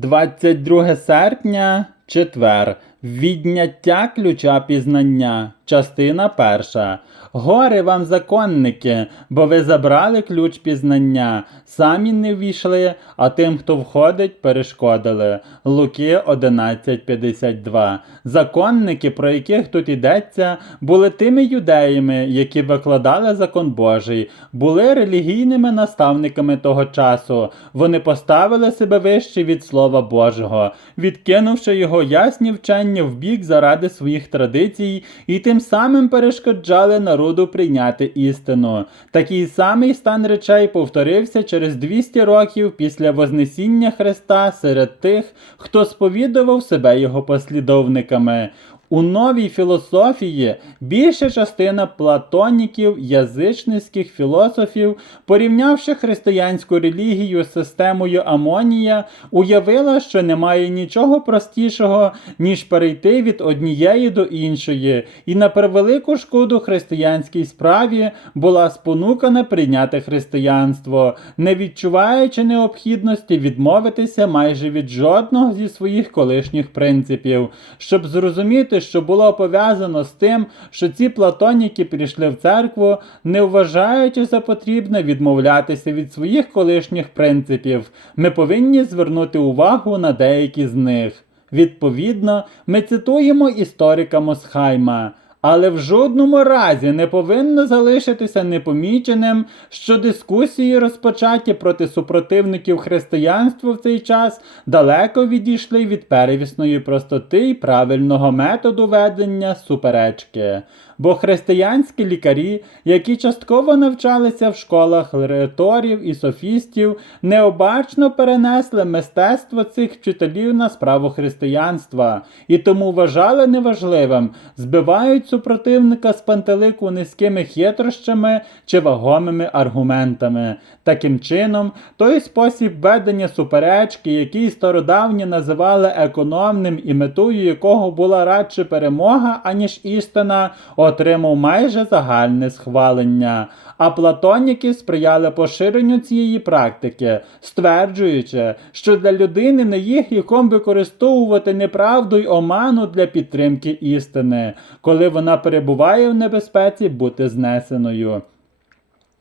22 серпня, четвер. Відняття ключа пізнання. Частина перша. Горе вам, законники, бо ви забрали ключ пізнання, самі не ввійшли, а тим, хто входить, перешкодили. Луки 11.52. Законники, про яких тут йдеться, були тими юдеями, які викладали закон Божий, були релігійними наставниками того часу. Вони поставили себе вище від Слова Божого, відкинувши його ясні вчення в бік заради своїх традицій, і тим самим перешкоджали народу прийняти істину. Такий самий стан речей повторився через 200 років після Вознесіння Христа серед тих, хто сповідував себе його послідовниками. У новій філософії більша частина платоніків, язичницьких філософів, порівнявши християнську релігію з системою Амонія, уявила, що немає нічого простішого, ніж перейти від однієї до іншої, і на превелику шкоду християнській справі була спонукана прийняти християнство, не відчуваючи необхідності відмовитися майже від жодного зі своїх колишніх принципів, щоб зрозуміти, що було пов'язано з тим, що ці платоніки прийшли в церкву, не вважаючи за потрібне відмовлятися від своїх колишніх принципів. Ми повинні звернути увагу на деякі з них. Відповідно, ми цитуємо історика Мосхайма. Але в жодному разі не повинно залишитися непоміченим, що дискусії, розпочаті проти супротивників християнства в цей час, далеко відійшли від перевісної простоти і правильного методу ведення суперечки. Бо християнські лікарі, які частково навчалися в школах риторів і софістів, необачно перенесли мистецтво цих вчителів на справу християнства і тому вважали неважливим, збивають супротивника з пантелику низькими хитрощами чи вагомими аргументами. Таким чином, той спосіб ведення суперечки, який стародавні називали економним і метою якого була радше перемога, аніж істина, отримав майже загальне схвалення. А платоніки сприяли поширенню цієї практики, стверджуючи, що для людини не є гріхом використовувати неправду й оману для підтримки істини, коли вона перебуває в небезпеці бути знесеною.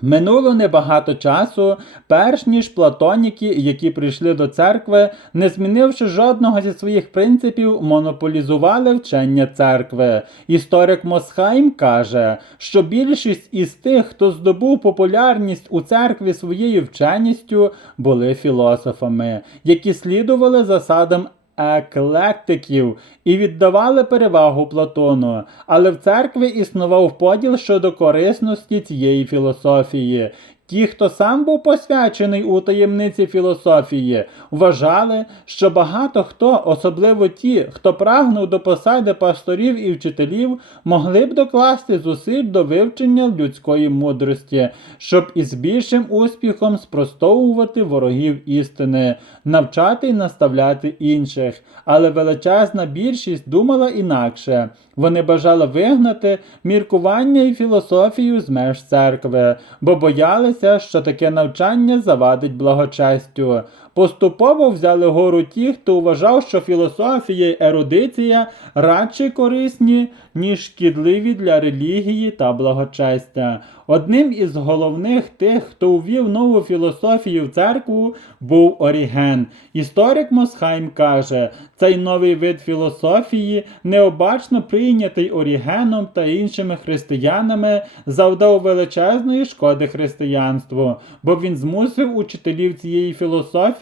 Минуло небагато часу, перш ніж платоніки, які прийшли до церкви, не змінивши жодного зі своїх принципів, монополізували вчення церкви. Історик Мосхайм каже, що більшість із тих, хто здобув популярність у церкві своєю вченістю, були філософами, які слідували засадам еклектиків і віддавали перевагу Платону, але в церкві існував поділ щодо корисності цієї філософії. Ті, хто сам був посвячений у таємниці філософії, вважали, що багато хто, особливо ті, хто прагнув до посади пасторів і вчителів, могли б докласти зусиль до вивчення людської мудрості, щоб із більшим успіхом спростовувати ворогів істини, навчати і наставляти інших. Але величезна більшість думала інакше. Вони бажали вигнати міркування і філософію з меж церкви, бо боялися, що таке навчання завадить благочестю. Поступово взяли гору ті, хто вважав, що філософія й ерудиція радше корисні, ніж шкідливі для релігії та благочестя. Одним із головних тих, хто увів нову філософію в церкву, був Оріген. Історик Мосхайм каже, цей новий вид філософії, необачно прийнятий Орігеном та іншими християнами, завдав величезної шкоди християнству, бо він змусив учителів цієї філософії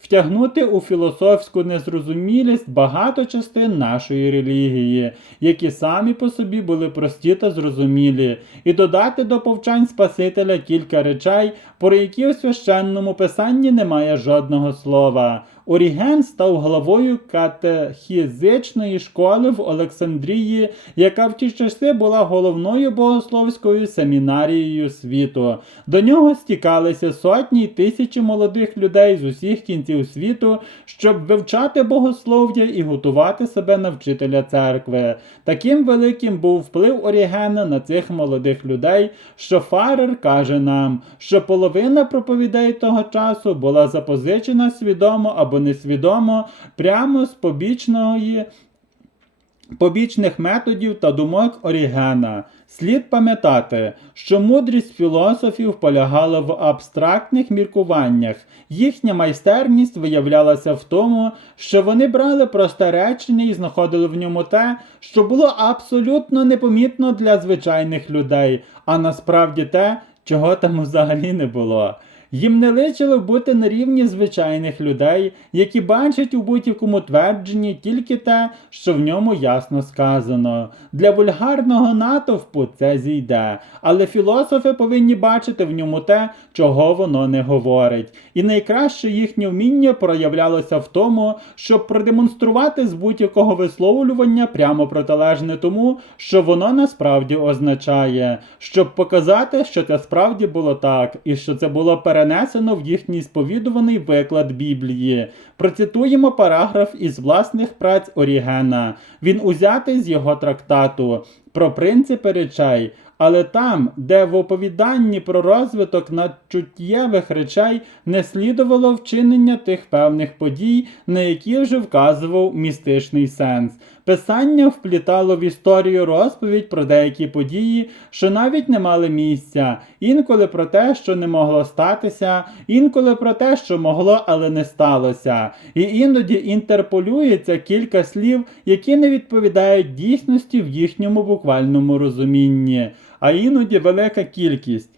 втягнути у філософську незрозумілість багато частин нашої релігії, які самі по собі були прості та зрозумілі, і додати до повчань Спасителя кілька речей, про які в священному писанні немає жодного слова. Оріген став главою катехізичної школи в Олександрії, яка в ті часи була головною богословською семінарією світу. До нього стікалися сотні й тисячі молодих людей з усіх кінців світу, щоб вивчати богослов'я і готувати себе на вчителя церкви. Таким великим був вплив Орігена на цих молодих людей, що Фарер каже нам, що половина проповідей того часу була запозичена свідомо або або несвідомо, прямо з побічної побічних методів та думок Орігена. Слід пам'ятати, що мудрість філософів полягала в абстрактних міркуваннях. Їхня майстерність виявлялася в тому, що вони брали просте речення і знаходили в ньому те, що було абсолютно непомітно для звичайних людей, а насправді те, чого там взагалі не було. Їм не личило бути на рівні звичайних людей, які бачать у будь-якому твердженні тільки те, що в ньому ясно сказано. Для вульгарного натовпу це зійде, але філософи повинні бачити в ньому те, чого воно не говорить. І найкраще їхнє вміння проявлялося в тому, щоб продемонструвати з будь-якого висловлювання прямо протилежне тому, що воно насправді означає, щоб показати, що це справді було так, і що це було перенесено в їхній сповідуваний виклад Біблії. Процитуємо параграф із власних праць Орігена. Він узятий з його трактату про принципи речей. Але там, де в оповіданні про розвиток надчуттєвих речей не слідувало вчинення тих певних подій, на які вже вказував містичний сенс. Писання вплітало в історію розповідь про деякі події, що навіть не мали місця, інколи про те, що не могло статися, інколи про те, що могло, але не сталося. І іноді інтерполюється кілька слів, які не відповідають дійсності в їхньому буквальному розумінні, а іноді велика кількість.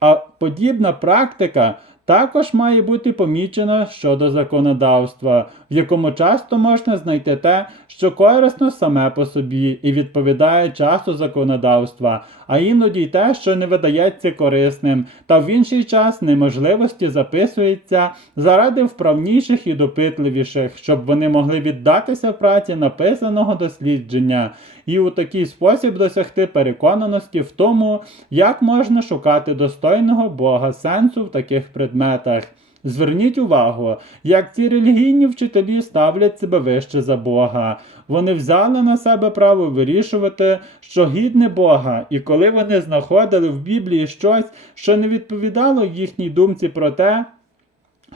А подібна практика також має бути помічена щодо законодавства, в якому часто можна знайти те, що корисно саме по собі і відповідає часу законодавства, а іноді й те, що не видається корисним, та в інший час неможливості записується заради вправніших і допитливіших, щоб вони могли віддатися праці написаного дослідження і у такий спосіб досягти переконаності в тому, як можна шукати достойного Бога сенсу в таких предметах. Зверніть увагу, як ці релігійні вчителі ставлять себе вище за Бога. Вони взяли на себе право вирішувати, що гідне Бога, і коли вони знаходили в Біблії щось, що не відповідало їхній думці про те,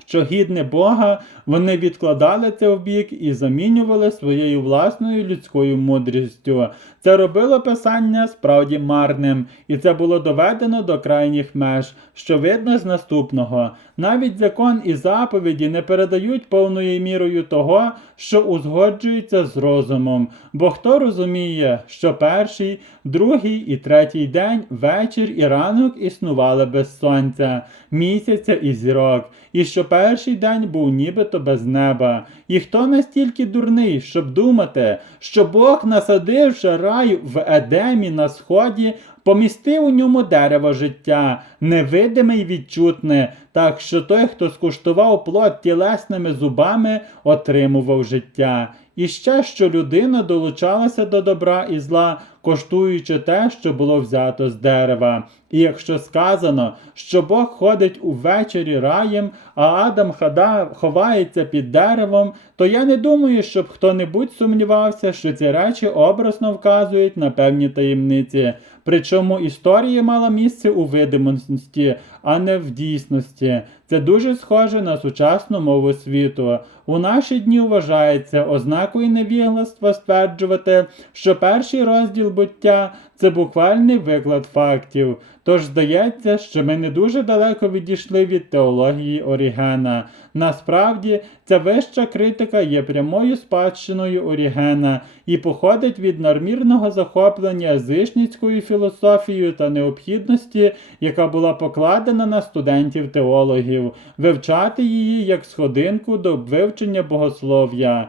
що гідне Бога, вони відкладали це в бік і замінювали своєю власною людською мудрістю. Це робило писання справді марним, і це було доведено до крайніх меж, що видно з наступного. Навіть закон і заповіді не передають повною мірою того, що узгоджується з розумом. Бо хто розуміє, що перший, другий і третій день, вечір і ранок існували без сонця, місяця і зірок, і що перший день був нібито без неба. І хто настільки дурний, щоб думати, що Бог, насадивши рай в Едемі на сході, помістив у ньому дерево життя, невидиме й відчутне, так що той, хто скуштував плод тілесними зубами, отримував життя. І ще що людина долучалася до добра і зла, коштуючи те, що було взято з дерева. І якщо сказано, що Бог ходить увечері раєм, а Адам хада ховається під деревом, то я не думаю, щоб хто-небудь сумнівався, що ці речі образно вказують на певні таємниці. Причому історія мала місце у видимості, а не в дійсності. Це дуже схоже на сучасну мову світу. У наші дні вважається ознакою невігластва стверджувати, що перший розділ буття це буквальний виклад фактів. Тож здається, що ми не дуже далеко відійшли від теології Орігена. Насправді, ця вища критика є прямою спадщиною Орігена і походить від надмірного захоплення язичницькою філософією та необхідності, яка була покладена на студентів-теологів, вивчати її як сходинку до вивчення богослов'я.